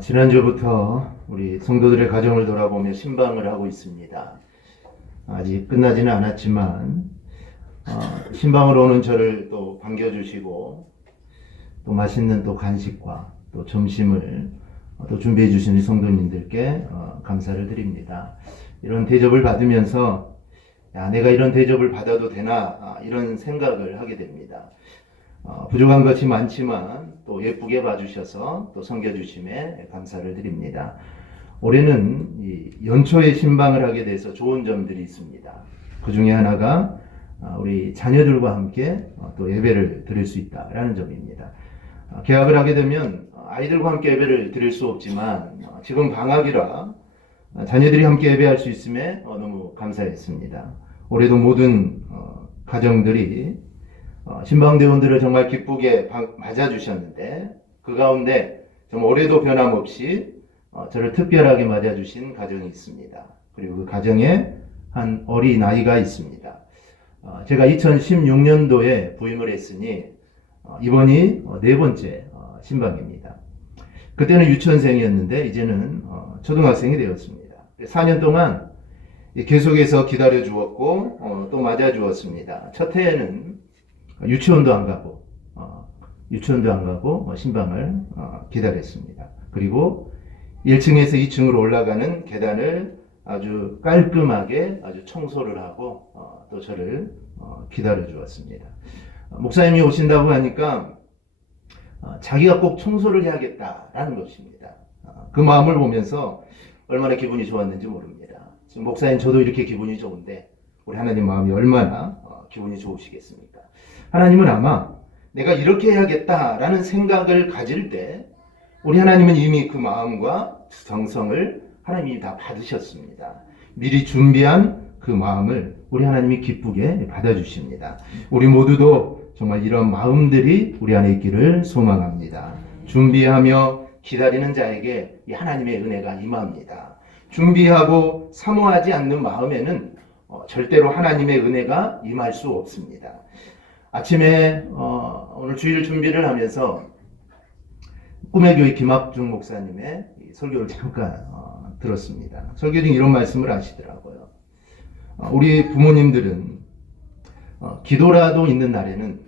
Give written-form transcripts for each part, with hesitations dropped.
지난주부터 우리 성도들의 가정을 돌아보며 신방을 하고 있습니다. 아직 끝나지는 않았지만 신방으로 오는 저를 또 반겨주시고 또 맛있는 또 간식과 또 점심을 또 준비해 주신 성도님들께 감사를 드립니다. 이런 대접을 받으면서 내가 이런 대접을 받아도 되나 이런 생각을 하게 됩니다. 부족한 것이 많지만 또 예쁘게 봐주셔서 또 섬겨주심에 감사를 드립니다. 올해는 연초에 신방을 하게 돼서 좋은 점들이 있습니다. 그 중에 하나가 우리 자녀들과 함께 또 예배를 드릴 수 있다라는 점입니다. 개학을 하게 되면 아이들과 함께 예배를 드릴 수 없지만 지금 방학이라 자녀들이 함께 예배할 수 있음에 너무 감사했습니다. 올해도 모든 가정들이 신방대원들을 정말 기쁘게 맞아주셨는데 그 가운데 좀 올해도 변함없이 저를 특별하게 맞아주신 가정이 있습니다. 그리고 그 가정에 한 어린아이가 있습니다. 제가 2016년도에 부임을 했으니 이번이 네 번째 신방입니다. 그때는 유치원생이었는데 이제는 초등학생이 되었습니다. 4년 동안 계속해서 기다려 주었고 또 맞아 주었습니다. 첫 해에는 유치원도 안 가고 신방을 기다렸습니다. 그리고 1층에서 2층으로 올라가는 계단을 아주 깔끔하게 아주 청소를 하고 또 저를 기다려 주었습니다. 목사님이 오신다고 하니까 자기가 꼭 청소를 해야겠다라는 것입니다. 그 마음을 보면서 얼마나 기분이 좋았는지 모릅니다. 지금 목사님 저도 이렇게 기분이 좋은데 우리 하나님 마음이 얼마나 기분이 좋으시겠습니까? 하나님은 아마 내가 이렇게 해야겠다라는 생각을 가질 때 우리 하나님은 이미 그 마음과 정성을 하나님이 다 받으셨습니다. 미리 준비한 그 마음을 우리 하나님이 기쁘게 받아주십니다. 우리 모두도 정말 이런 마음들이 우리 안에 있기를 소망합니다. 준비하며 기다리는 자에게 이 하나님의 은혜가 임합니다. 준비하고 사모하지 않는 마음에는 절대로 하나님의 은혜가 임할 수 없습니다. 아침에 오늘 주일 준비를 하면서 꿈의 교회 김학중 목사님의 설교를 잠깐 들었습니다. 설교 중 이런 말씀을 하시더라고요. 우리 부모님들은 기도라도 있는 날에는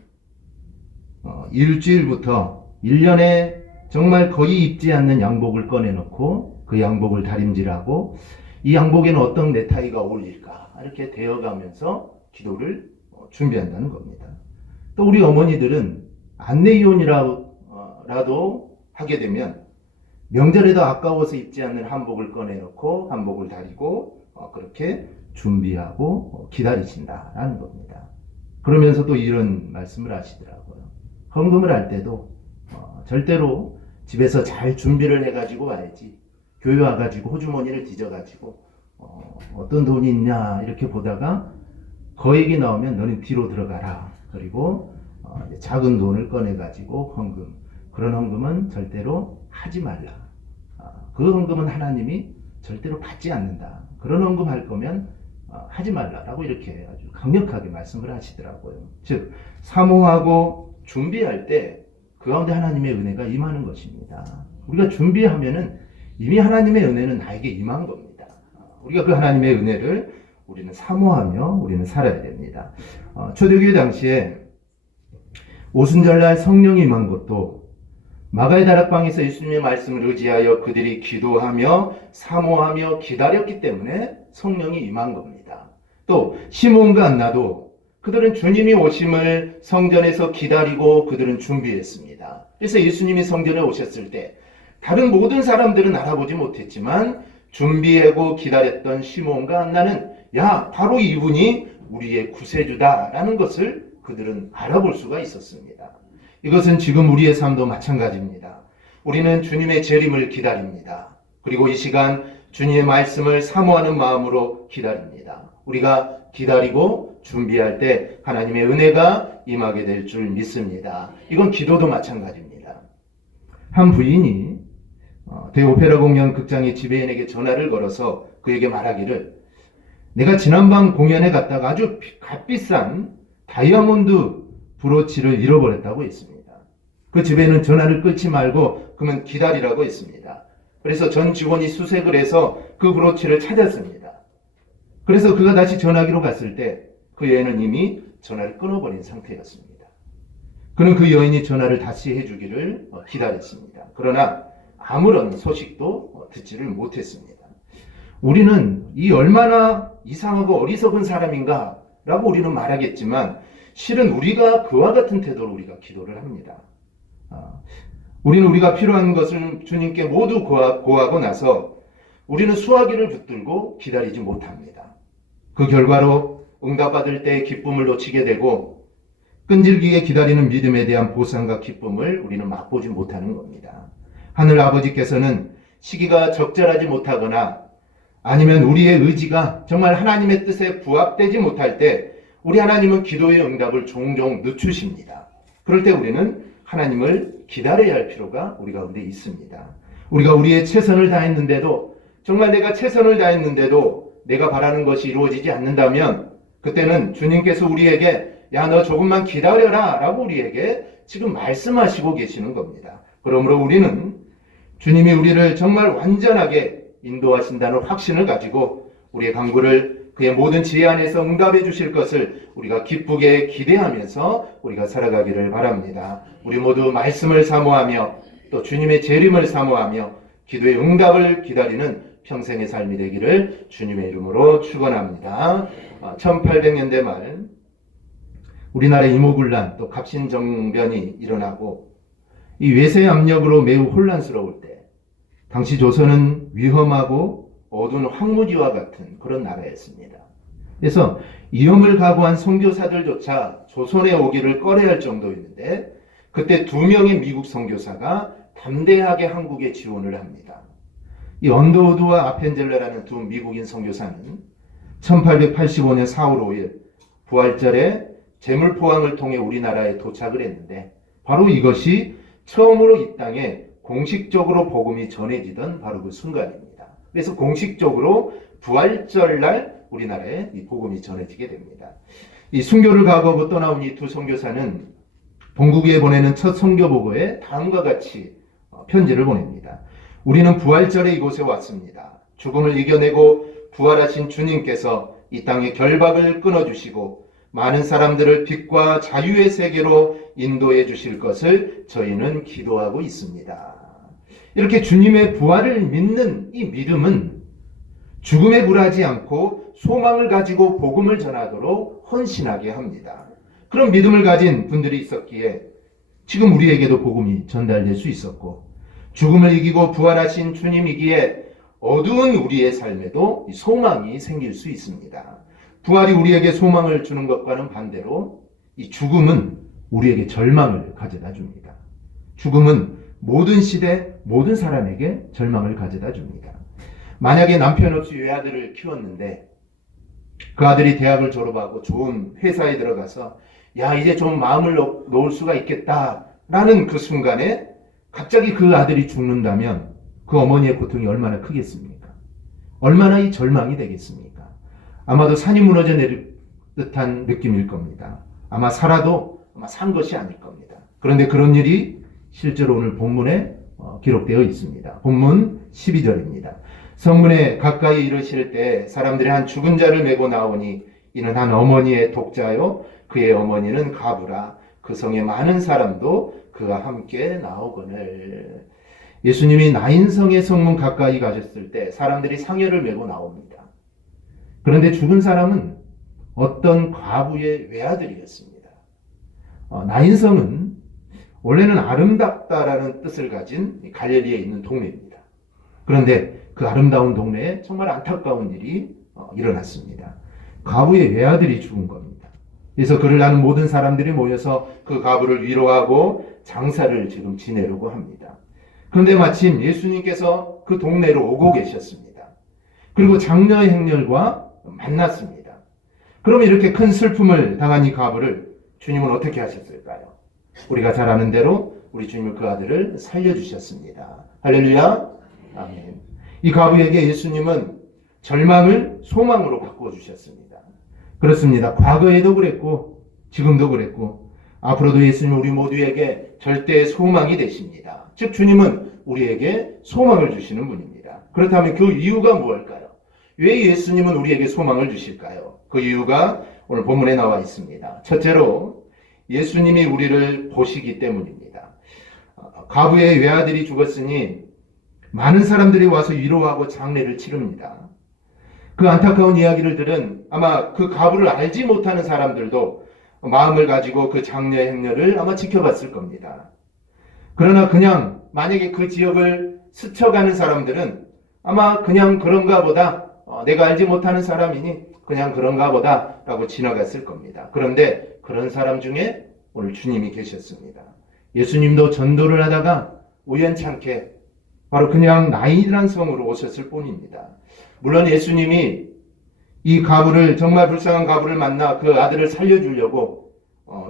일주일부터 1년에 정말 거의 입지 않는 양복을 꺼내놓고 그 양복을 다림질하고 이 양복에는 어떤 네타이가 어울릴까 이렇게 되어가면서 기도를 준비한다는 겁니다. 또 우리 어머니들은 안내이혼이라도 하게 되면 명절에도 아까워서 입지 않는 한복을 꺼내놓고 한복을 다리고 그렇게 준비하고 기다리신다라는 겁니다. 그러면서 또 이런 말씀을 하시더라고요. 헌금을 할 때도 절대로 집에서 잘 준비를 해가지고 와야지 교회 와가지고 호주머니를 뒤져가지고 어떤 돈이 있냐 이렇게 보다가 거액이 나오면 너는 뒤로 들어가라. 그리고 작은 돈을 꺼내가지고 헌금, 그런 헌금은 절대로 하지 말라. 그 헌금은 하나님이 절대로 받지 않는다. 그런 헌금 할 거면 하지 말라라고 이렇게 아주 강력하게 말씀을 하시더라고요. 즉 사모하고 준비할 때 그 가운데 하나님의 은혜가 임하는 것입니다. 우리가 준비하면은 이미 하나님의 은혜는 나에게 임한 겁니다. 우리가 그 하나님의 은혜를 우리는 사모하며 우리는 살아야 됩니다. 초대교회 당시에 오순절날 성령이 임한 것도 마가의 다락방에서 예수님의 말씀을 의지하여 그들이 기도하며 사모하며 기다렸기 때문에 성령이 임한 겁니다. 또 시몬과 안나도 그들은 주님이 오심을 성전에서 기다리고 그들은 준비했습니다. 그래서 예수님이 성전에 오셨을 때 다른 모든 사람들은 알아보지 못했지만 준비하고 기다렸던 시몬과 안나는 바로 이분이 우리의 구세주다라는 것을 그들은 알아볼 수가 있었습니다. 이것은 지금 우리의 삶도 마찬가지입니다. 우리는 주님의 재림을 기다립니다. 그리고 이 시간 주님의 말씀을 사모하는 마음으로 기다립니다. 우리가 기다리고 준비할 때 하나님의 은혜가 임하게 될 줄 믿습니다. 이건 기도도 마찬가지입니다. 한 부인이 대오페라 공연 극장의 지배인에게 전화를 걸어서 그에게 말하기를 내가 지난밤 공연에 갔다가 아주 값비싼 다이아몬드 브로치를 잃어버렸다고 했습니다. 그 집에는 전화를 끊지 말고 그러면 기다리라고 했습니다. 그래서 전 직원이 수색을 해서 그 브로치를 찾았습니다. 그래서 그가 다시 전화기로 갔을 때 그 여인은 이미 전화를 끊어버린 상태였습니다. 그는 그 여인이 전화를 다시 해주기를 기다렸습니다. 그러나 아무런 소식도 듣지를 못했습니다. 우리는 이 얼마나 이상하고 어리석은 사람인가 라고 우리는 말하겠지만 실은 우리가 그와 같은 태도로 우리가 기도를 합니다. 우리는 우리가 필요한 것을 주님께 모두 고하고 나서 우리는 수화기를 붙들고 기다리지 못합니다. 그 결과로 응답받을 때의 기쁨을 놓치게 되고 끈질기게 기다리는 믿음에 대한 보상과 기쁨을 우리는 맛보지 못하는 겁니다. 하늘 아버지께서는 시기가 적절하지 못하거나 아니면 우리의 의지가 정말 하나님의 뜻에 부합되지 못할 때 우리 하나님은 기도의 응답을 종종 늦추십니다. 그럴 때 우리는 하나님을 기다려야 할 필요가 우리 가운데 있습니다. 우리가 우리의 최선을 다했는데도 정말 내가 최선을 다했는데도 내가 바라는 것이 이루어지지 않는다면 그때는 주님께서 우리에게 야, 너 조금만 기다려라 라고 우리에게 지금 말씀하시고 계시는 겁니다. 그러므로 우리는 주님이 우리를 정말 완전하게 인도하신다는 확신을 가지고 우리의 간구를 그의 모든 지혜 안에서 응답해 주실 것을 우리가 기쁘게 기대하면서 우리가 살아가기를 바랍니다. 우리 모두 말씀을 사모하며 또 주님의 재림을 사모하며 기도의 응답을 기다리는 평생의 삶이 되기를 주님의 이름으로 축원합니다. 1800년대 말 우리나라 이모군란 또 갑신정변이 일어나고 이 외세 압력으로 매우 혼란스러울 때 당시 조선은 위험하고 어두운 황무지와 같은 그런 나라였습니다. 그래서 위험을 각오한 선교사들조차 조선에 오기를 꺼려할 정도였는데 그때 2명의 미국 선교사가 담대하게 한국에 지원을 합니다. 이 언더우드와 아펜젤러라는 두 미국인 선교사는 1885년 4월 5일 부활절에 제물포항을 통해 우리나라에 도착을 했는데 바로 이것이 처음으로 이 땅에 공식적으로 복음이 전해지던 바로 그 순간입니다. 그래서 공식적으로 부활절날 우리나라에 이 복음이 전해지게 됩니다. 이 순교를 각오하고 떠나온 이 두 선교사는 본국에 보내는 첫 선교 보고에 다음과 같이 편지를 보냅니다. 우리는 부활절에 이곳에 왔습니다. 죽음을 이겨내고 부활하신 주님께서 이 땅의 결박을 끊어주시고 많은 사람들을 빛과 자유의 세계로 인도해 주실 것을 저희는 기도하고 있습니다. 이렇게 주님의 부활을 믿는 이 믿음은 죽음에 굴하지 않고 소망을 가지고 복음을 전하도록 헌신하게 합니다. 그런 믿음을 가진 분들이 있었기에 지금 우리에게도 복음이 전달될 수 있었고 죽음을 이기고 부활하신 주님이기에 어두운 우리의 삶에도 소망이 생길 수 있습니다. 부활이 우리에게 소망을 주는 것과는 반대로 이 죽음은 우리에게 절망을 가져다 줍니다. 죽음은 모든 시대, 모든 사람에게 절망을 가져다 줍니다. 만약에 남편 없이 외아들을 키웠는데 그 아들이 대학을 졸업하고 좋은 회사에 들어가서 야, 이제 좀 마음을 놓을 수가 있겠다라는 그 순간에 갑자기 그 아들이 죽는다면 그 어머니의 고통이 얼마나 크겠습니까? 얼마나 이 절망이 되겠습니까? 아마도 산이 무너져 내릴 듯한 느낌일 겁니다. 아마 살아도 아마 산 것이 아닐 겁니다. 그런데 그런 일이 실제로 오늘 본문에 기록되어 있습니다. 본문 12절입니다. 성문에 가까이 이르실 때 사람들이 한 죽은 자를 메고 나오니 이는 한 어머니의 독자요 그의 어머니는 가부라. 그 성에 많은 사람도 그와 함께 나오거늘. 예수님이 나인성의 성문 가까이 가셨을 때 사람들이 상여를 메고 나옵니다. 그런데 죽은 사람은 어떤 과부의 외아들이었습니다. 나인성은 원래는 아름답다라는 뜻을 가진 갈릴리에 있는 동네입니다. 그런데 그 아름다운 동네에 정말 안타까운 일이 일어났습니다. 과부의 외아들이 죽은 겁니다. 그래서 그를 아는 모든 사람들이 모여서 그 과부를 위로하고 장사를 지금 지내려고 합니다. 그런데 마침 예수님께서 그 동네로 오고 계셨습니다. 그리고 장녀 행렬과 만났습니다. 그러면 이렇게 큰 슬픔을 당한 이 과부를 주님은 어떻게 하셨을까요? 우리가 잘 아는 대로 우리 주님은 그 아들을 살려주셨습니다. 할렐루야. 아멘. 이 과부에게 예수님은 절망을 소망으로 바꿔주셨습니다. 그렇습니다. 과거에도 그랬고 지금도 그랬고 앞으로도 예수님은 우리 모두에게 절대 소망이 되십니다. 즉 주님은 우리에게 소망을 주시는 분입니다. 그렇다면 그 이유가 무엇일까요? 왜 예수님은 우리에게 소망을 주실까요? 그 이유가 오늘 본문에 나와 있습니다. 첫째로 예수님이 우리를 보시기 때문입니다. 과부의 외아들이 죽었으니 많은 사람들이 와서 위로하고 장례를 치릅니다. 그 안타까운 이야기를 들은 아마 그 과부를 알지 못하는 사람들도 마음을 가지고 그 장례 행렬을 아마 지켜봤을 겁니다. 그러나 그냥 만약에 그 지역을 스쳐가는 사람들은 아마 그냥 그런가 보다, 내가 알지 못하는 사람이니 그냥 그런가 보다 라고 지나갔을 겁니다. 그런데 그런 사람 중에 오늘 주님이 계셨습니다. 예수님도 전도를 하다가 우연찮게 바로 그냥 나인이라는 성으로 오셨을 뿐입니다. 물론 예수님이 이 과부를, 정말 불쌍한 과부를 만나 그 아들을 살려주려고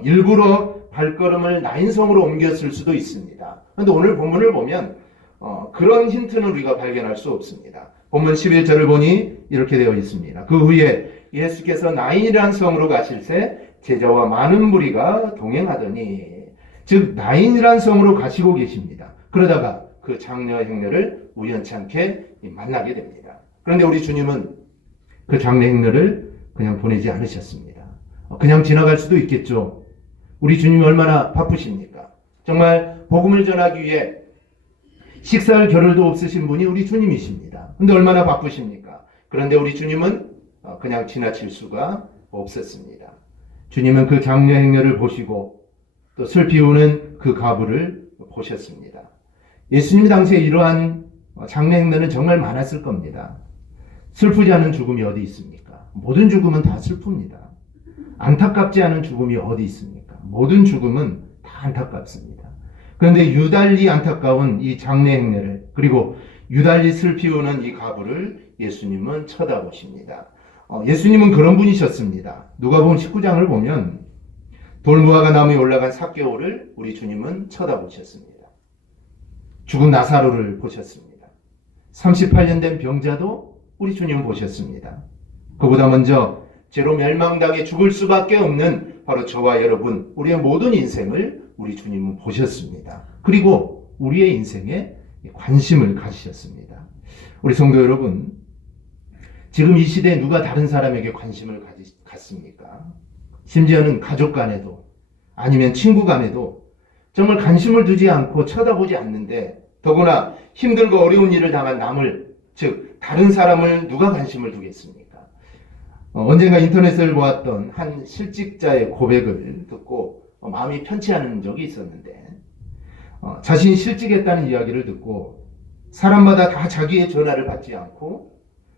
일부러 발걸음을 나인성으로 옮겼을 수도 있습니다. 그런데 오늘 본문을 보면 그런 힌트는 우리가 발견할 수 없습니다. 본문 11절을 보니 이렇게 되어 있습니다. 그 후에 예수께서 나인이라는 성으로 가실새 제자와 많은 무리가 동행하더니, 즉 나인이라는 성으로 가시고 계십니다. 그러다가 그 장례 행렬을 우연찮게 만나게 됩니다. 그런데 우리 주님은 그 장례 행렬을 그냥 보내지 않으셨습니다. 그냥 지나갈 수도 있겠죠. 우리 주님이 얼마나 바쁘십니까? 정말 복음을 전하기 위해 식사할 겨를도 없으신 분이 우리 주님이십니다. 그런데 얼마나 바쁘십니까? 그런데 우리 주님은 그냥 지나칠 수가 없었습니다. 주님은 그 장례 행렬을 보시고 또 슬피 우는 그 과부를 보셨습니다. 예수님 당시에 이러한 장례 행렬은 정말 많았을 겁니다. 슬프지 않은 죽음이 어디 있습니까? 모든 죽음은 다 슬픕니다. 안타깝지 않은 죽음이 어디 있습니까? 모든 죽음은 다 안타깝습니다. 그런데 유달리 안타까운 이 장례 행렬을, 그리고 유달리 슬피 우는 이 과부를 예수님은 쳐다보십니다. 예수님은 그런 분이셨습니다. 누가복음 19장을 보면 돌무화과 나무에 올라간 삭개오를 우리 주님은 쳐다보셨습니다. 죽은 나사로를 보셨습니다. 38년 된 병자도 우리 주님은 보셨습니다. 그보다 먼저 죄로 멸망당해 죽을 수밖에 없는 바로 저와 여러분, 우리의 모든 인생을 우리 주님은 보셨습니다. 그리고 우리의 인생에 관심을 가지셨습니다. 우리 성도 여러분, 지금 이 시대에 누가 다른 사람에게 관심을 갖습니까? 심지어는 가족 간에도 아니면 친구 간에도 정말 관심을 두지 않고 쳐다보지 않는데, 더구나 힘들고 어려운 일을 당한 남을, 즉 다른 사람을 누가 관심을 두겠습니까? 언젠가 인터넷을 보았던 한 실직자의 고백을 듣고 마음이 편치 않은 적이 있었는데, 자신이 실직했다는 이야기를 듣고 사람마다 다 자기의 전화를 받지 않고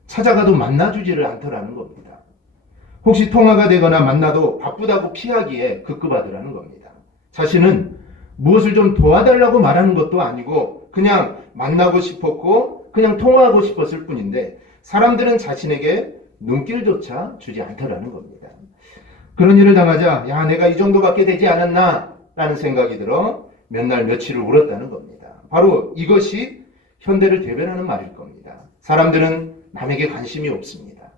찾아가도 만나주지를 않더라는 겁니다. 혹시 통화가 되거나 만나도 바쁘다고 피하기에 급급하더라는 겁니다. 자신은 무엇을 좀 도와달라고 말하는 것도 아니고 그냥 만나고 싶었고 그냥 통화하고 싶었을 뿐인데 사람들은 자신에게 눈길조차 주지 않더라는 겁니다. 그런 일을 당하자 야, 내가 이 정도밖에 되지 않았나 라는 생각이 들어 몇 날 며칠을 울었다는 겁니다. 바로 이것이 현대를 대변하는 말일 겁니다. 사람들은 남에게 관심이 없습니다.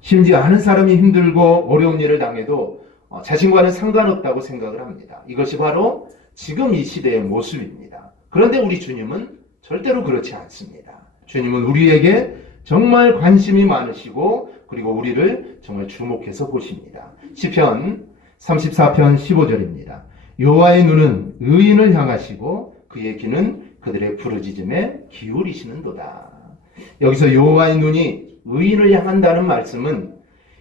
심지어 아는 사람이 힘들고 어려운 일을 당해도 자신과는 상관없다고 생각을 합니다. 이것이 바로 지금 이 시대의 모습입니다. 그런데 우리 주님은 절대로 그렇지 않습니다. 주님은 우리에게 정말 관심이 많으시고 그리고 우리를 정말 주목해서 보십니다. 시편 34편 15절입니다. 여호와의 눈은 의인을 향하시고 그의 귀는 그들의 부르짖음에 기울이시는도다. 여기서 여호와의 눈이 의인을 향한다는 말씀은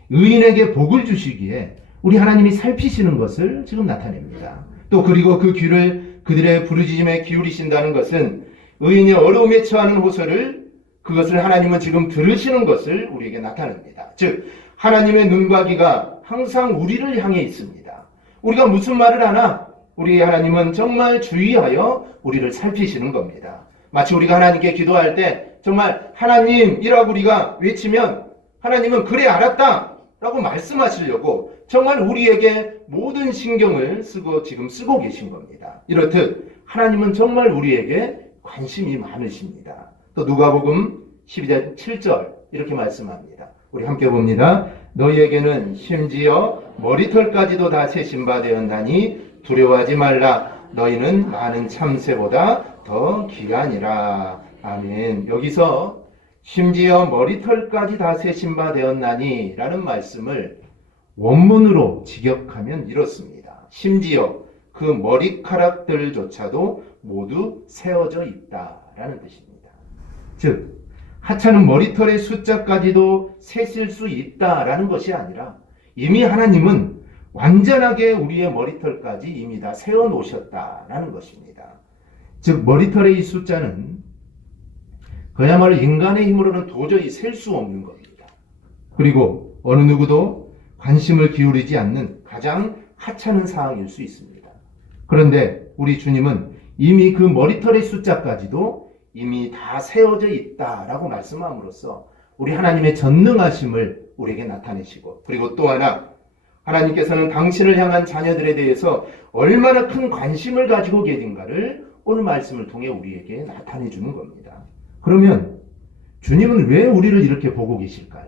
의인에게 복을 주시기에 우리 하나님이 살피시는 것을 지금 나타냅니다. 또 그리고 그 귀를 그들의 부르짖음에 기울이신다는 것은 의인이 어려움에 처하는 호소를 그것을 하나님은 지금 들으시는 것을 우리에게 나타냅니다. 즉 하나님의 눈과 귀가 항상 우리를 향해 있습니다. 우리가 무슨 말을 하나 우리 하나님은 정말 주의하여 우리를 살피시는 겁니다. 마치 우리가 하나님께 기도할 때 정말 하나님이라고 우리가 외치면 하나님은 그래 알았다 라고 말씀하시려고 정말 우리에게 모든 신경을 지금 쓰고 계신 겁니다. 이렇듯 하나님은 정말 우리에게 관심이 많으십니다. 또 누가복음 12장 7절 이렇게 말씀합니다. 우리 함께 봅니다. 너희에게는 심지어 머리털까지도 다 세신 바 되었나니 두려워하지 말라. 너희는 많은 참새보다 더 귀하니라. 아멘. 여기서 심지어 머리털까지 다 세신 바 되었나니 라는 말씀을 원문으로 직역하면 이렇습니다. 심지어 그 머리카락들조차도 모두 세어져 있다라는 뜻입니다. 즉 하찮은 머리털의 숫자까지도 세실 수 있다라는 것이 아니라 이미 하나님은 완전하게 우리의 머리털까지 이미 다 세워 놓으셨다라는 것입니다. 즉 머리털의 이 숫자는 그야말로 인간의 힘으로는 도저히 셀 수 없는 겁니다. 그리고 어느 누구도 관심을 기울이지 않는 가장 하찮은 사항일 수 있습니다. 그런데 우리 주님은 이미 그 머리털의 숫자까지도 이미 다 세워져 있다라고 말씀함으로써 우리 하나님의 전능하심을 우리에게 나타내시고, 그리고 또 하나 하나님께서는 당신을 향한 자녀들에 대해서 얼마나 큰 관심을 가지고 계신가를 오늘 말씀을 통해 우리에게 나타내 주는 겁니다. 그러면 주님은 왜 우리를 이렇게 보고 계실까요?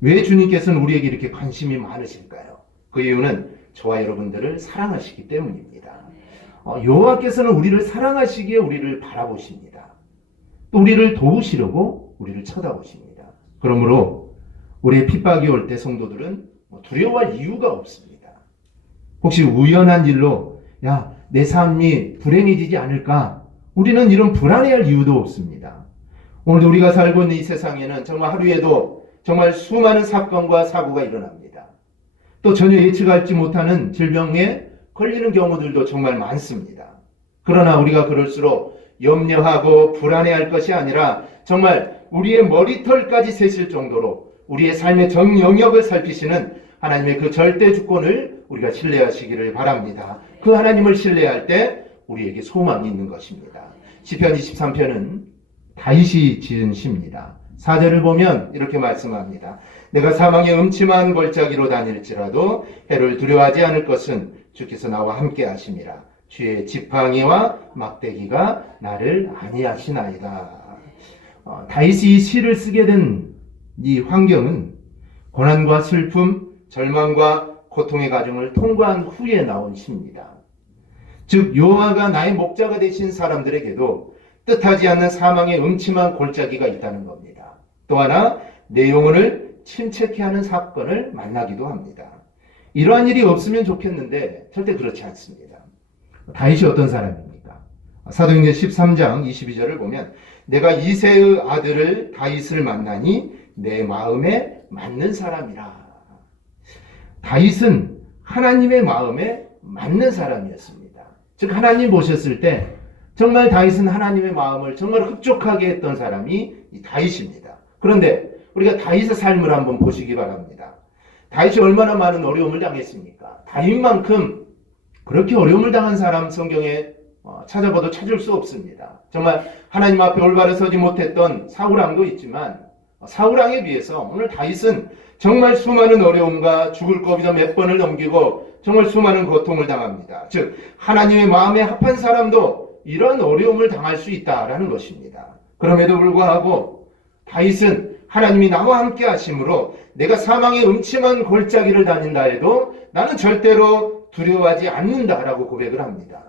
왜 주님께서는 우리에게 이렇게 관심이 많으실까요? 그 이유는 저와 여러분들을 사랑하시기 때문입니다. 여호와께서는 우리를 사랑하시기에 우리를 바라보십니다. 또 우리를 도우시려고 우리를 쳐다보십니다. 그러므로 우리의 핍박이 올 때 성도들은 두려워할 이유가 없습니다. 혹시 우연한 일로 내 삶이 불행해지지 않을까? 우리는 이런 불안해할 이유도 없습니다. 오늘 우리가 살고 있는 이 세상에는 정말 하루에도 정말 수많은 사건과 사고가 일어납니다. 또 전혀 예측하지 못하는 질병에 걸리는 경우들도 정말 많습니다. 그러나 우리가 그럴수록 염려하고 불안해할 것이 아니라 정말 우리의 머리털까지 세실 정도로 우리의 삶의 전 영역을 살피시는 하나님의 그 절대 주권을 우리가 신뢰하시기를 바랍니다. 그 하나님을 신뢰할 때 우리에게 소망이 있는 것입니다. 시편 23편은 다윗이 지은 시입니다. 4절을 보면 이렇게 말씀합니다. 내가 사망의 음침한 골짜기로 다닐지라도 해를 두려워하지 않을 것은 주께서 나와 함께 하심이라. 주의 지팡이와 막대기가 나를 안위하시나이다. 다윗이 이 시를 쓰게 된 이 환경은 고난과 슬픔, 절망과 고통의 과정을 통과한 후에 나온 시입니다. 즉 여호와가 나의 목자가 되신 사람들에게도 뜻하지 않는 사망의 음침한 골짜기가 있다는 겁니다. 또 하나 내 영혼을 침체케 하는 사건을 만나기도 합니다. 이러한 일이 없으면 좋겠는데 절대 그렇지 않습니다. 다윗이 어떤 사람입니까? 사도행전 13장 22절을 보면 내가 이새의 아들을 다윗을 만나니 내 마음에 맞는 사람이라. 다윗은 하나님의 마음에 맞는 사람이었습니다. 즉 하나님 보셨을 때 정말 다윗은 하나님의 마음을 정말 흡족하게 했던 사람이 이 다윗입니다. 그런데 우리가 다윗의 삶을 한번 보시기 바랍니다. 다윗이 얼마나 많은 어려움을 당했습니까? 다윗만큼 그렇게 어려움을 당한 사람 성경에 찾아봐도 찾을 수 없습니다. 정말 하나님 앞에 올바로 서지 못했던 사울왕도 있지만 사울왕에 비해서 오늘 다윗은 정말 수많은 어려움과 죽을 고비도 몇 번을 넘기고 정말 수많은 고통을 당합니다. 즉 하나님의 마음에 합한 사람도 이런 어려움을 당할 수 있다라는 것입니다. 그럼에도 불구하고 다윗은 하나님이 나와 함께 하심으로 내가 사망의 음침한 골짜기를 다닌다 해도 나는 절대로 두려워하지 않는다라고 고백을 합니다.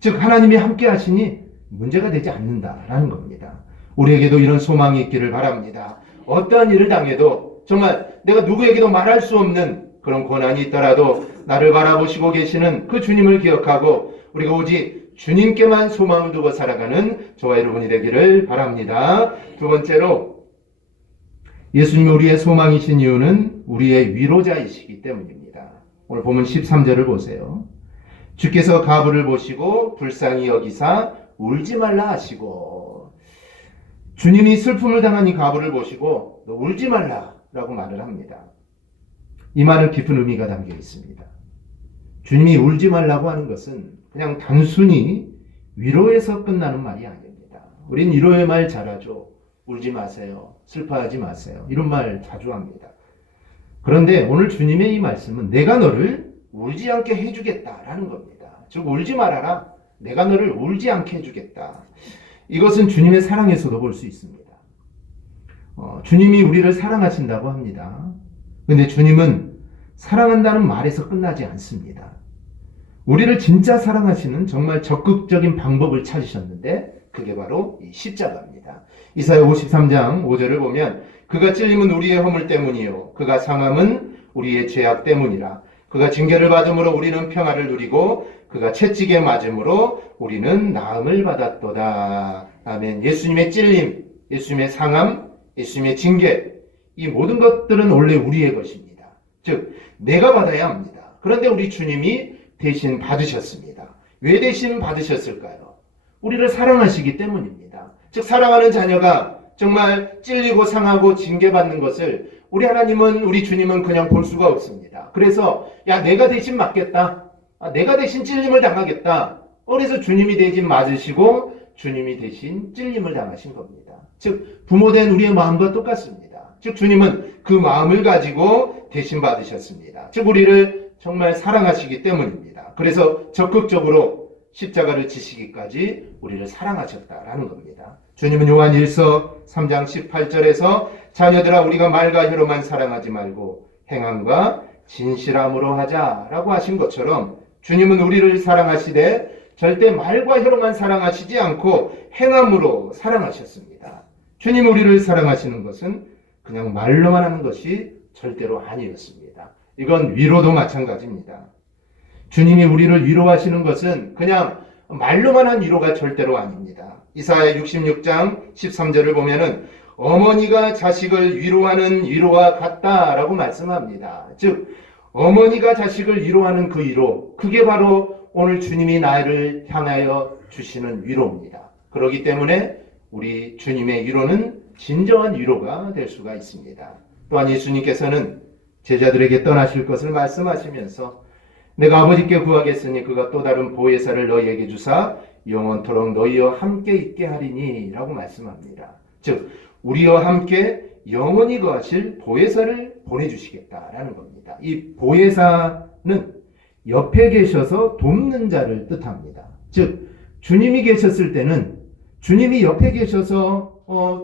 즉 하나님이 함께 하시니 문제가 되지 않는다라는 겁니다. 우리에게도 이런 소망이 있기를 바랍니다. 어떠한 일을 당해도 정말 내가 누구에게도 말할 수 없는 그런 고난이 있더라도 나를 바라보시고 계시는 그 주님을 기억하고 우리가 오직 주님께만 소망을 두고 살아가는 저와 여러분이 되기를 바랍니다. 두 번째로 예수님이 우리의 소망이신 이유는 우리의 위로자이시기 때문입니다. 오늘 보면 13절을 보세요. 주께서 가부를 보시고 불쌍히 여기사 울지 말라 하시고, 주님이 슬픔을 당한 이 가부를 보시고 너 울지 말라라고 말을 합니다. 이 말은 깊은 의미가 담겨 있습니다. 주님이 울지 말라고 하는 것은 그냥 단순히 위로에서 끝나는 말이 아닙니다. 우린 위로의 말 잘하죠. 울지 마세요. 슬퍼하지 마세요. 이런 말 자주 합니다. 그런데 오늘 주님의 이 말씀은 내가 너를 울지 않게 해주겠다라는 겁니다. 즉 울지 말아라. 내가 너를 울지 않게 해주겠다. 이것은 주님의 사랑에서도 볼 수 있습니다. 주님이 우리를 사랑하신다고 합니다. 그런데 주님은 사랑한다는 말에서 끝나지 않습니다. 우리를 진짜 사랑하시는 정말 적극적인 방법을 찾으셨는데 그게 바로 이 십자가입니다. 이사야 53장 5절을 보면 그가 찔림은 우리의 허물 때문이요 그가 상함은 우리의 죄악 때문이라. 그가 징계를 받음으로 우리는 평화를 누리고 그가 채찍에 맞음으로 우리는 나음을 받았도다. 아멘. 예수님의 찔림, 예수님의 상함, 예수님의 징계, 이 모든 것들은 원래 우리의 것입니다. 즉 내가 받아야 합니다. 그런데 우리 주님이 대신 받으셨습니다. 왜 대신 받으셨을까요? 우리를 사랑하시기 때문입니다. 즉 사랑하는 자녀가 정말 찔리고 상하고 징계받는 것을 우리 하나님은, 우리 주님은 그냥 볼 수가 없습니다. 그래서 야 내가 대신 맞겠다. 내가 대신 찔림을 당하겠다. 그래서 주님이 대신 맞으시고 주님이 대신 찔림을 당하신 겁니다. 즉 부모된 우리의 마음과 똑같습니다. 즉 주님은 그 마음을 가지고 대신 받으셨습니다. 즉 우리를 정말 사랑하시기 때문입니다. 그래서 적극적으로 십자가를 지시기까지 우리를 사랑하셨다라는 겁니다. 주님은 요한 1서 3장 18절에서 자녀들아 우리가 말과 혀로만 사랑하지 말고 행함과 진실함으로 하자라고 하신 것처럼 주님은 우리를 사랑하시되 절대 말과 혀로만 사랑하시지 않고 행함으로 사랑하셨습니다. 주님 우리를 사랑하시는 것은 그냥 말로만 하는 것이 절대로 아니었습니다. 이건 위로도 마찬가지입니다. 주님이 우리를 위로하시는 것은 그냥 말로만 한 위로가 절대로 아닙니다. 이사야 66장 13절을 보면은 어머니가 자식을 위로하는 위로와 같다라고 말씀합니다. 즉 어머니가 자식을 위로하는 그 위로, 그게 바로 오늘 주님이 나를 향하여 주시는 위로입니다. 그렇기 때문에 우리 주님의 위로는 진정한 위로가 될 수가 있습니다. 또한 예수님께서는 제자들에게 떠나실 것을 말씀하시면서 내가 아버지께 구하겠으니 그가 또 다른 보혜사를 너희에게 주사 영원토록 너희와 함께 있게 하리니 라고 말씀합니다. 즉 우리와 함께 영원히 거하실 보혜사를 보내주시겠다라는 겁니다. 이 보혜사는 옆에 계셔서 돕는 자를 뜻합니다. 즉 주님이 계셨을 때는 주님이 옆에 계셔서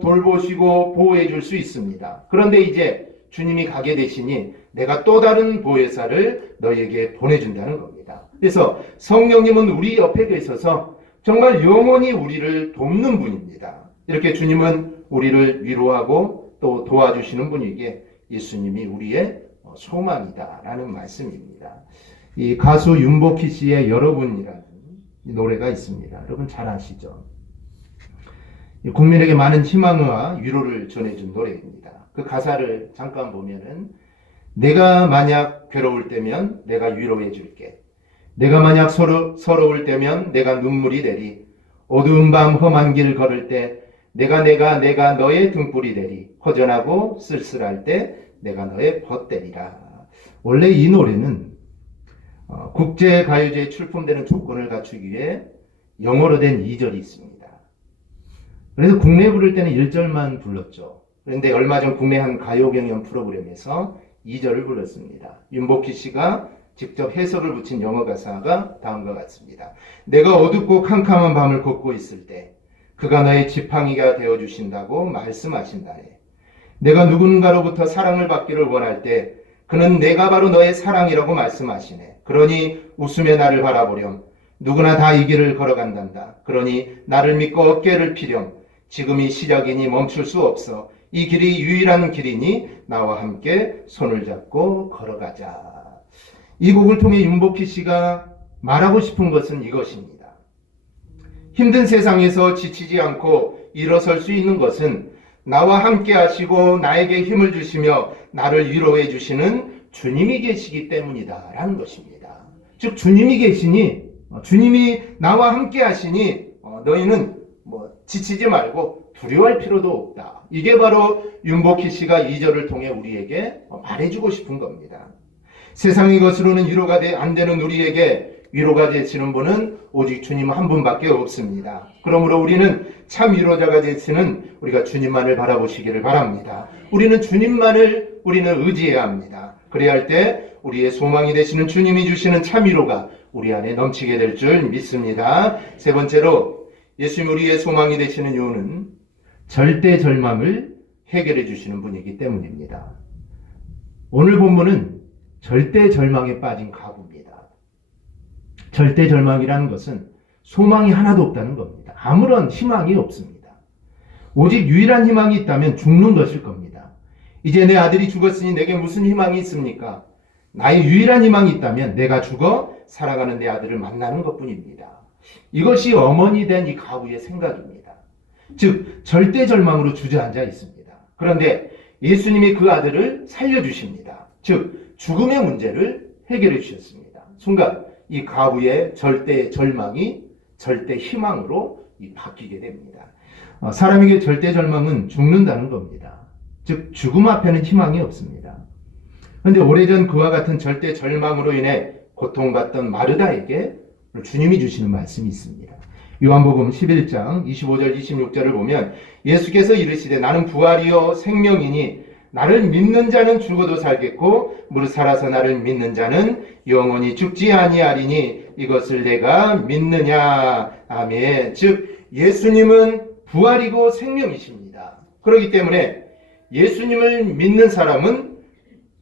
돌보시고 보호해 줄 수 있습니다. 그런데 이제 주님이 가게 되시니 내가 또 다른 보혜사를 너희에게 보내준다는 겁니다. 그래서 성령님은 우리 옆에 계셔서 정말 영원히 우리를 돕는 분입니다. 이렇게 주님은 우리를 위로하고 또 도와주시는 분이기에 예수님이 우리의 소망이다라는 말씀입니다. 이 가수 윤복희 씨의 여러분이라는 노래가 있습니다. 여러분 잘 아시죠? 국민에게 많은 희망과 위로를 전해준 노래입니다. 그 가사를 잠깐 보면은 내가 만약 괴로울 때면 내가 위로해 줄게. 내가 만약 서러울 때면 내가 눈물이 되리. 어두운 밤 험한 길 걸을 때 내가 너의 등불이 되리. 허전하고 쓸쓸할 때 내가 너의 벗되리라. 원래 이 노래는 국제가요제에 출품되는 조건을 갖추기 위해 영어로 된 2절이 있습니다. 그래서 국내 부를 때는 1절만 불렀죠. 그런데 얼마 전 국내 한 가요 경연 프로그램에서 2절을 불렀습니다. 윤복희 씨가 직접 해석을 붙인 영어 가사가 다음과 같습니다. 내가 어둡고 캄캄한 밤을 걷고 있을 때 그가 너의 지팡이가 되어주신다고 말씀하신다네. 내가 누군가로부터 사랑을 받기를 원할 때 그는 내가 바로 너의 사랑이라고 말씀하시네. 그러니 웃으며 나를 바라보렴. 누구나 다 이 길을 걸어간단다. 그러니 나를 믿고 어깨를 피렴. 지금이 시작이니 멈출 수 없어. 이 길이 유일한 길이니 나와 함께 손을 잡고 걸어가자. 이 곡을 통해 윤복희 씨가 말하고 싶은 것은 이것입니다. 힘든 세상에서 지치지 않고 일어설 수 있는 것은 나와 함께 하시고 나에게 힘을 주시며 나를 위로해 주시는 주님이 계시기 때문이다 라는 것입니다. 즉 주님이 계시니, 주님이 나와 함께 하시니 너희는 지치지 말고 두려워할 필요도 없다. 이게 바로 윤복희 씨가 2절을 통해 우리에게 말해주고 싶은 겁니다. 세상의 것으로는 위로가 안 되는 우리에게 위로가 되시는 분은 오직 주님 한 분밖에 없습니다. 그러므로 우리는 참 위로자가 되시는 우리가 주님만을 바라보시기를 바랍니다. 우리는 주님만을 의지해야 합니다. 그래야 할 때 우리의 소망이 되시는 주님이 주시는 참 위로가 우리 안에 넘치게 될 줄 믿습니다. 세 번째로 예수님 우리의 소망이 되시는 이유는 절대 절망을 해결해 주시는 분이기 때문입니다. 오늘 본문은 절대 절망에 빠진 가부입니다. 절대절망이라는 것은 소망이 하나도 없다는 겁니다. 아무런 희망이 없습니다. 오직 유일한 희망이 있다면 죽는 것일 겁니다. 이제 내 아들이 죽었으니 내게 무슨 희망이 있습니까? 나의 유일한 희망이 있다면 내가 죽어 살아가는 내 아들을 만나는 것뿐입니다. 이것이 어머니 된 이 가부의 생각입니다. 즉 절대절망으로 주저앉아 있습니다. 그런데 예수님이 그 아들을 살려주십니다. 즉 죽음의 문제를 해결해 주셨습니다. 순간 이 가부의 절대절망이 절대희망으로 바뀌게 됩니다. 사람에게 절대절망은 죽는다는 겁니다. 즉 죽음 앞에는 희망이 없습니다. 그런데 오래전 그와 같은 절대절망으로 인해 고통받던 마르다에게 주님이 주시는 말씀이 있습니다. 요한복음 11장 25절 26절을 보면 예수께서 이르시되 나는 부활이요 생명이니 나를 믿는 자는 죽어도 살겠고 무릇 살아서 나를 믿는 자는 영원히 죽지 아니하리니 이것을 내가 믿느냐. 아멘. 즉 예수님은 부활이고 생명이십니다. 그렇기 때문에 예수님을 믿는 사람은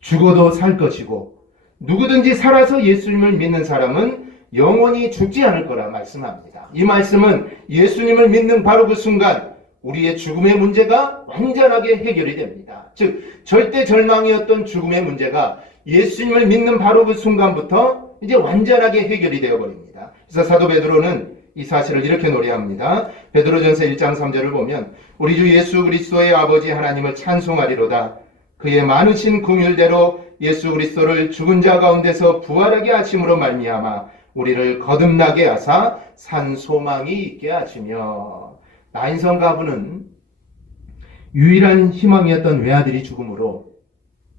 죽어도 살 것이고 누구든지 살아서 예수님을 믿는 사람은 영원히 죽지 않을 거라 말씀합니다. 이 말씀은 예수님을 믿는 바로 그 순간 우리의 죽음의 문제가 완전하게 해결이 됩니다. 즉 절대 절망이었던 죽음의 문제가 예수님을 믿는 바로 그 순간부터 이제 완전하게 해결이 되어버립니다. 그래서 사도 베드로는 이 사실을 이렇게 노래합니다. 베드로전서 1장 3절을 보면 우리 주 예수 그리스도의 아버지 하나님을 찬송하리로다. 그의 많으신 긍휼대로 예수 그리스도를 죽은 자 가운데서 부활하게 하심으로 말미암아 우리를 거듭나게 하사 산 소망이 있게 하시며. 나인성 가부는 유일한 희망이었던 외아들이 죽음으로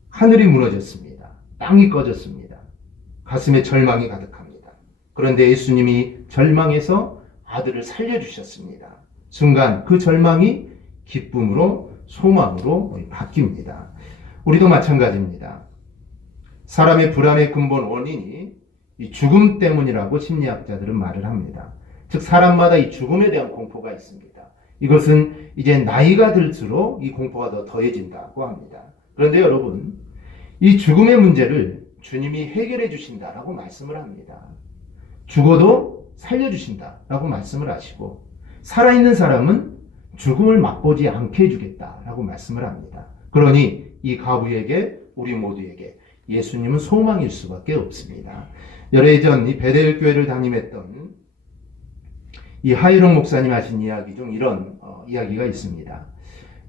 하늘이 무너졌습니다. 땅이 꺼졌습니다. 가슴에 절망이 가득합니다. 그런데 예수님이 절망에서 아들을 살려주셨습니다. 순간 그 절망이 기쁨으로 소망으로 바뀝니다. 우리도 마찬가지입니다. 사람의 불안의 근본 원인이 이 죽음 때문이라고 심리학자들은 말을 합니다. 즉 사람마다 이 죽음에 대한 공포가 있습니다. 이것은 이제 나이가 들수록 이 공포가 더 더해진다고 합니다. 그런데 여러분, 이 죽음의 문제를 주님이 해결해 주신다라고 말씀을 합니다. 죽어도 살려주신다라고 말씀을 하시고 살아있는 사람은 죽음을 맛보지 않게 해주겠다라고 말씀을 합니다. 그러니 이 가부에게 우리 모두에게 예수님은 소망일 수밖에 없습니다. 열애전 이 베델 교회를 담임했던 이 하이롱 목사님 하신 이야기 중 이런 이야기가 있습니다.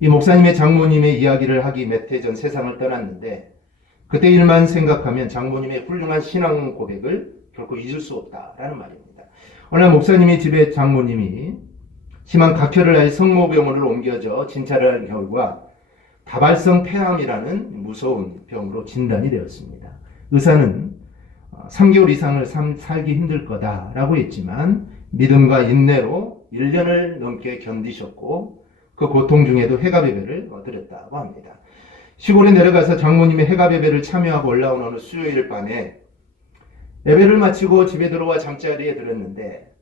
이 목사님의 장모님의 이야기를 하기 몇 해 전 세상을 떠났는데 그때 일만 생각하면 장모님의 훌륭한 신앙 고백을 결코 잊을 수 없다라는 말입니다. 어느 날 목사님의 집에 장모님이 심한 각혈을 하여 성모병원을 옮겨져 진찰을 한 결과 다발성 폐암이라는 무서운 병으로 진단이 되었습니다. 의사는 3개월 이상을 살기 힘들 거다라고 했지만 믿음과 인내로 1년을 넘게 견디셨고 그 고통 중에도 해갑예배를 드렸다고 합니다. 시골에 내려가서 장모님의 해갑예배를 참여하고 올라온 어느 수요일 밤에 예배를 마치고 집에 들어와 잠자리에 들었는데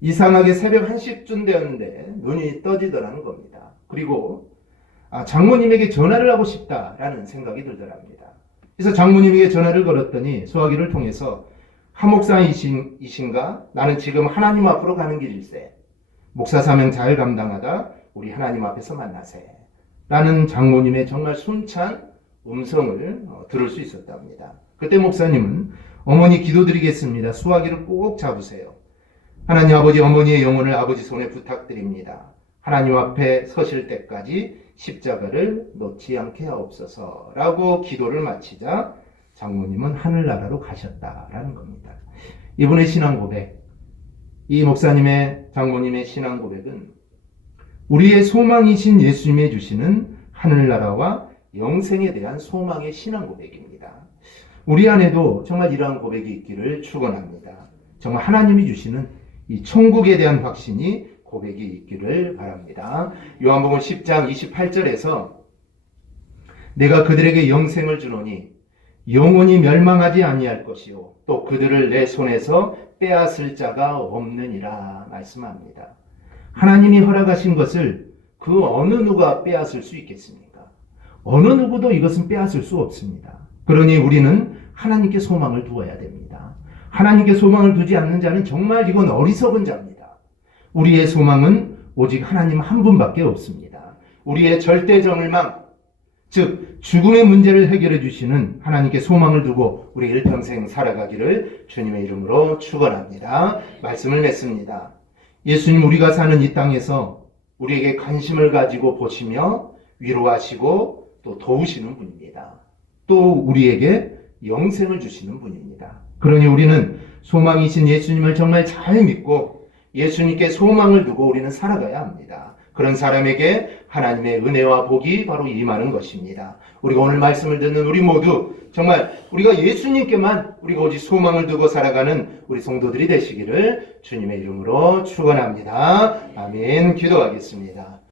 이상하게 새벽 1시쯤 되었는데 눈이 떠지더라는 겁니다. 그리고 장모님에게 전화를 하고 싶다라는 생각이 들더랍니다. 그래서 장모님에게 전화를 걸었더니 소화기를 통해서 하목사이신가? 나는 지금 하나님 앞으로 가는 길일세. 목사 사명 잘 감당하다 우리 하나님 앞에서 만나세. 라는 장모님의 정말 순찬 음성을 들을 수 있었답니다. 그때 목사님은 어머니 기도드리겠습니다. 수화기를 꼭 잡으세요. 하나님 아버지 어머니의 영혼을 아버지 손에 부탁드립니다. 하나님 앞에 서실 때까지 십자가를 놓지 않게 하옵소서 라고 기도를 마치자 장모님은 하늘나라로 가셨다라는 겁니다. 이분의 신앙 고백, 이 목사님의 장모님의 신앙 고백은 우리의 소망이신 예수님이 주시는 하늘나라와 영생에 대한 소망의 신앙 고백입니다. 우리 안에도 정말 이러한 고백이 있기를 축원합니다. 정말 하나님이 주시는 이 천국에 대한 확신이 고백이 있기를 바랍니다. 요한복음 10장 28절에서 내가 그들에게 영생을 주노니 영원히 멸망하지 아니할 것이요 또 그들을 내 손에서 빼앗을 자가 없느니라 말씀합니다. 하나님이 허락하신 것을 그 어느 누가 빼앗을 수 있겠습니까? 어느 누구도 이것은 빼앗을 수 없습니다. 그러니 우리는 하나님께 소망을 두어야 됩니다. 하나님께 소망을 두지 않는 자는 정말 이건 어리석은 자입니다. 우리의 소망은 오직 하나님 한 분밖에 없습니다. 우리의 절대 정을망, 즉 죽음의 문제를 해결해 주시는 하나님께 소망을 두고 우리 일평생 살아가기를 주님의 이름으로 축원합니다. 말씀을 맺습니다. 예수님, 우리가 사는 이 땅에서 우리에게 관심을 가지고 보시며 위로하시고 또 도우시는 분입니다. 또 우리에게 영생을 주시는 분입니다. 그러니 우리는 소망이신 예수님을 정말 잘 믿고 예수님께 소망을 두고 우리는 살아가야 합니다. 그런 사람에게 하나님의 은혜와 복이 바로 임하는 것입니다. 우리가 오늘 말씀을 듣는 우리 모두 정말 우리가 예수님께만 우리가 오직 소망을 두고 살아가는 우리 성도들이 되시기를 주님의 이름으로 축원합니다. 아멘. 기도하겠습니다.